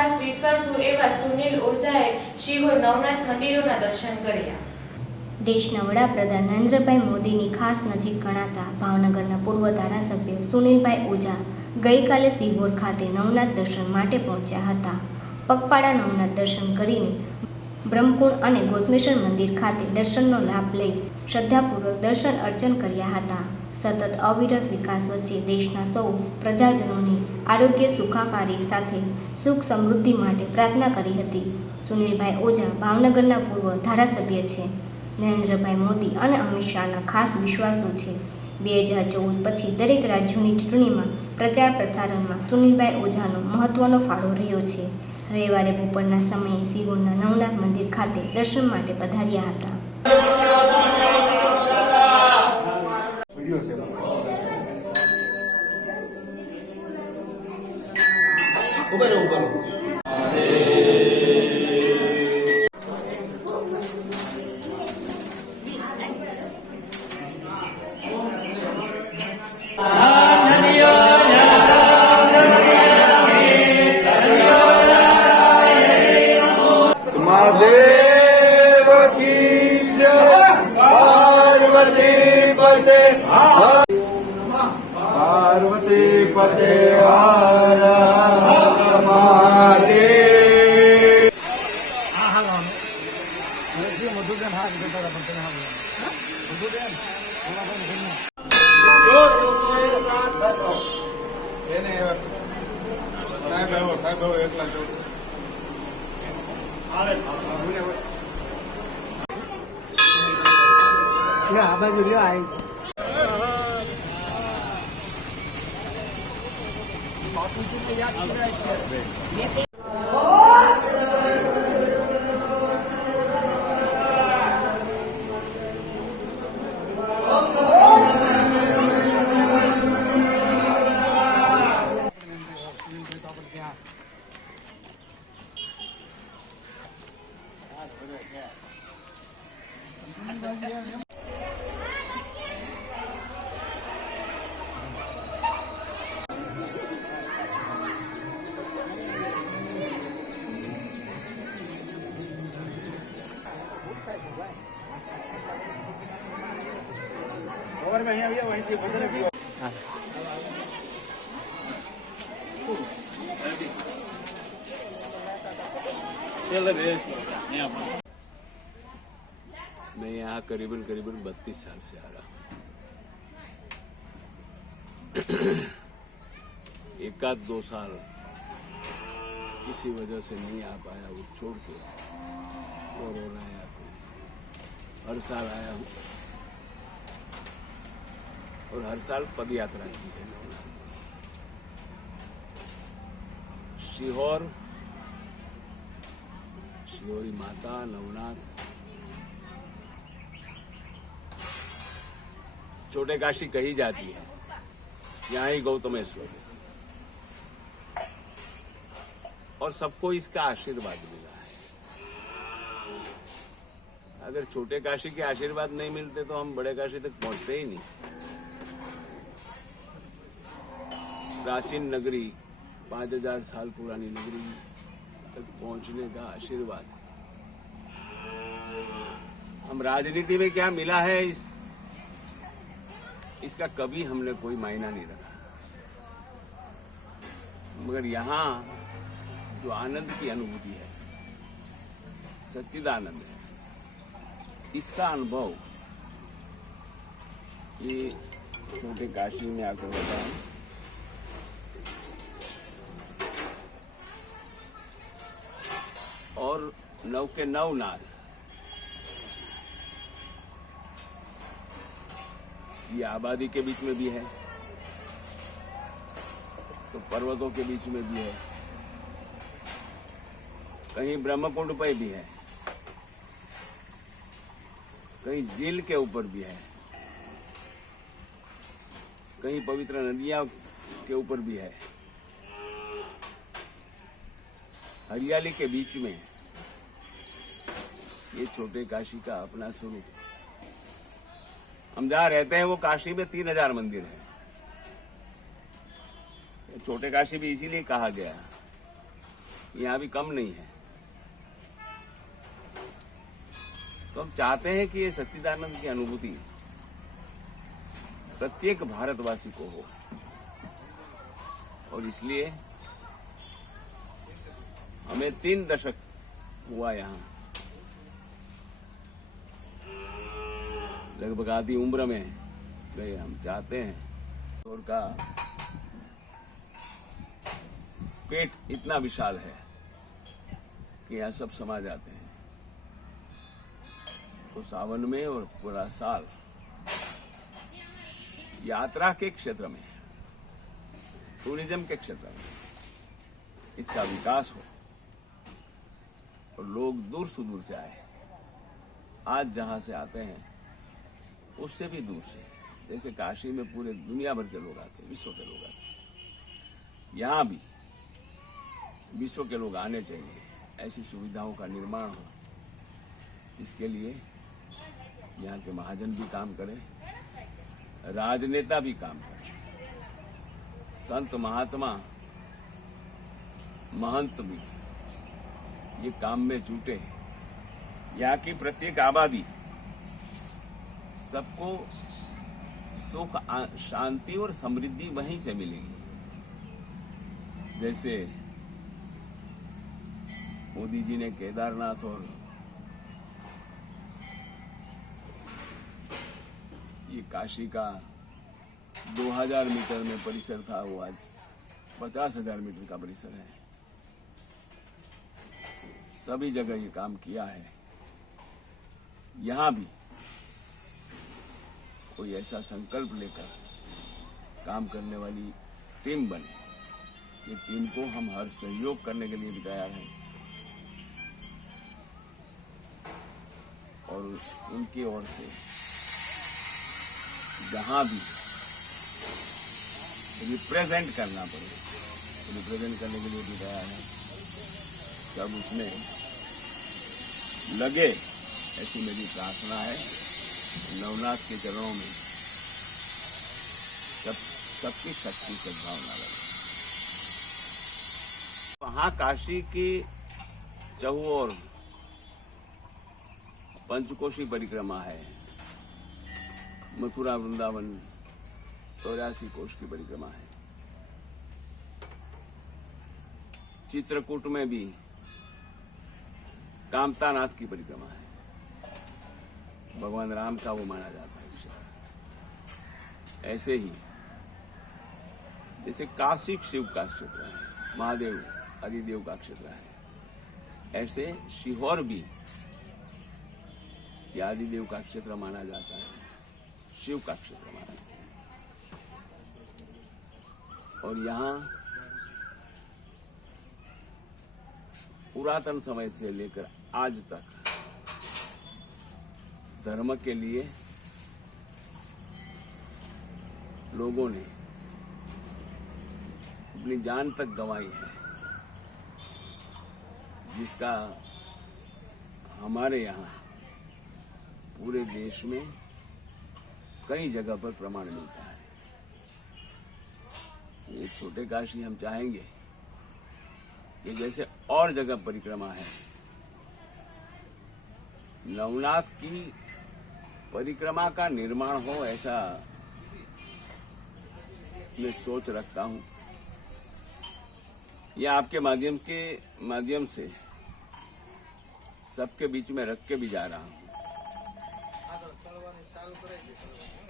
खास विश्वासु एवा सुनील ओझाए शिहोर नवनाथ मंदिरोना दर्शन कर्या। देशना वडाप्रधान नरेन्द्रभाई मोदीनी खास नजीक गणाता भावनगरना पूर्व धारासभ्य सुनीलभाई ओझा गईकाले सिहोर खाते नवनाथ दर्शन माटे पहोंच्या हता। पगपाळा नवनाथ दर्शन करीने ब्रह्मकुंड અને ગોતમેશ્વર મંદિર ખાતે દર્શનનો લાભ લઈ શ્રદ્ધાપૂર્વક દર્શન અર્ચન કર્યા હતા। સતત અવિરત વિકાસ વચ્ચે દેશના સૌ પ્રજાજનોની આરોગ્ય સુખાકારી સાથે સુખ સમૃદ્ધિ માટે પ્રાર્થના કરી હતી। સુનિલભાઈ ઓઝા ભાવનગરના પૂર્વ ધારાસભ્ય છે। નરેન્દ્રભાઈ મોદી અને અમિત શાહના ખાસ વિશ્વાસો છે। 2014 પછી દરેક રાજ્યોની ચૂંટણીમાં પ્રચાર પ્રસારણમાં સુનિલભાઈ ઓઝાનો મહત્વનો ફાળો રહ્યો છે। रविवारे बपोरना समये सिहोरना नवनाथ मंदिर खाते दर्शन माटे पधार्या हता। देव की जय पार्वती पते पार्वती पते हर हर महादेव। આ બાજુ લ્યો આઈ और में અહીંયા વहीं થી બદલે मैं यहाँ करीबन 32 साल से आ रहा हूँ। एक आध 2 साल किसी वजह से नहीं आ पाया, वो छोड़ के कोरोना आया। हर साल आया हूँ और हर साल पद यात्रा की है नवनाथ। शिहोरी माता नवनाथ छोटे काशी कही जाती है, यहाँ ही गौतमेश्वर है और सबको इसका आशीर्वाद मिला है। अगर छोटे काशी के आशीर्वाद नहीं मिलते तो हम बड़े काशी तक पहुंचते ही नहीं। प्राचीन नगरी 5000 साल पुरानी नगरी तक पहुंचने का आशीर्वाद हम राजनीति में क्या मिला है इसका कभी हमने कोई मायना नहीं रखा, मगर यहाँ जो आनंद की अनुभूति है, सच्चिदानंद है, इसका अनुभव ये छोटे काशी में आकर होता है। और 9 के 9 नाल ये आबादी के बीच में भी है, तो पर्वतों के बीच में भी है, कहीं ब्रह्मकुंड पे भी है, कहीं झील के ऊपर भी है, कहीं पवित्र नदियां के ऊपर भी है। हरियाली के बीच में ये छोटे काशी का अपना स्वरूप। हम जहाँ रहते हैं वो काशी में 3000 मंदिर है। छोटे काशी भी इसीलिए कहा गया यहाँ भी कम नहीं है। तो हम चाहते हैं कि ये सच्चिदानंद की अनुभूति प्रत्येक भारतवासी को हो, और इसलिए हमें 3 दशक हुआ यहाँ, लगभग आधी उम्र में गए। हम चाहते हैं और का पेट इतना विशाल है कि यहाँ सब समा जाते हैं। तो सावन में और पूरा साल यात्रा के क्षेत्र में, टूरिज्म के क्षेत्र में इसका विकास हो और लोग दूर सुदूर से आए। आज जहां से आते हैं उससे भी दूर से, जैसे काशी में पूरे दुनिया भर के लोग आते, विश्व के लोग आते, यहाँ भी विश्व के लोग आने चाहिए। ऐसी सुविधाओं का निर्माण हो, इसके लिए यहाँ के महाजन भी काम करें, राजनेता भी काम करें, संत महात्मा महंत भी ये काम में जुटे। यहाँ की प्रत्येक आबादी सबको सुख, शांति और समृद्धि वहीं से मिलेगी। जैसे मोदी जी ने केदारनाथ और ये काशी का 2000 मीटर में परिसर था, वो आज 50,000 मीटर का परिसर है। सभी जगह ये काम किया है। यहां भी कोई ऐसा संकल्प लेकर काम करने वाली टीम बने। ये टीम को हम हर सहयोग करने के लिए भी तैयार हैं, और उनकी ओर से जहां भी रिप्रेजेंट करना पड़े, रिप्रेजेंट करने के लिए भी तैयार है। सब उसमें लगे, ऐसी मेरी प्रार्थना है। नवनाथ के चरणों में सबकी शक्ति सद्भावना रहे। वहां काशी की चहुओर पंचकोशी परिक्रमा है, मथुरा वृंदावन 84 कोश की परिक्रमा है, चित्रकूट में भी कामतानाथ की परिक्रमा है। भगवान राम का वो माना जाता है विषय। ऐसे ही जैसे काशी शिव का क्षेत्र है, महादेव आदिदेव का क्षेत्र है, ऐसे शिहोर भी ये आदिदेव का क्षेत्र माना जाता है, शिव का क्षेत्र माना जाता है। और यहाँ पुरातन समय से लेकर आज तक धर्म के लिए लोगों ने अपनी जान तक गंवाई है, जिसका हमारे यहाँ पूरे देश में कई जगह पर प्रमाण मिलता है। ये छोटे काशी हम चाहेंगे कि जैसे और जगह परिक्रमा है, नवनाथ की परिक्रमा का निर्माण हो, ऐसा मैं सोच रखता हूं। यह आपके माध्यम से सबके बीच में रख के भी जा रहा हूं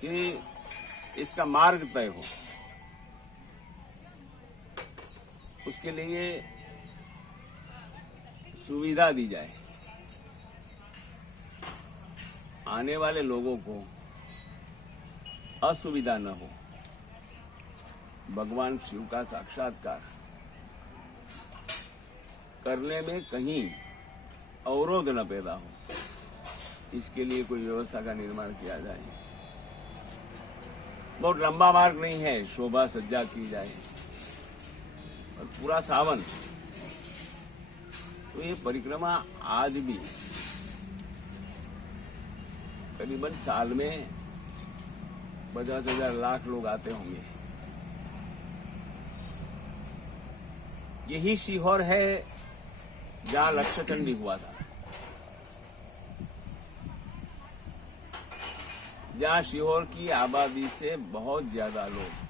कि इसका मार्ग तय हो। उसके लिए सुविधा दी जाए, आने वाले लोगों को असुविधा न हो, भगवान शिव का साक्षात्कार करने में कहीं अवरोध न पैदा हो, इसके लिए कोई व्यवस्था का निर्माण किया जाए। बहुत लंबा मार्ग नहीं है, शोभा सज्जा की जाए और पूरा सावन। तो ये परिक्रमा आज भी करीबन साल में 50,000 लाख लोग आते होंगे। यही सीहोर है जहां लक्ष्य चंडी हुआ था, जहां सीहोर की आबादी से बहुत ज्यादा लोग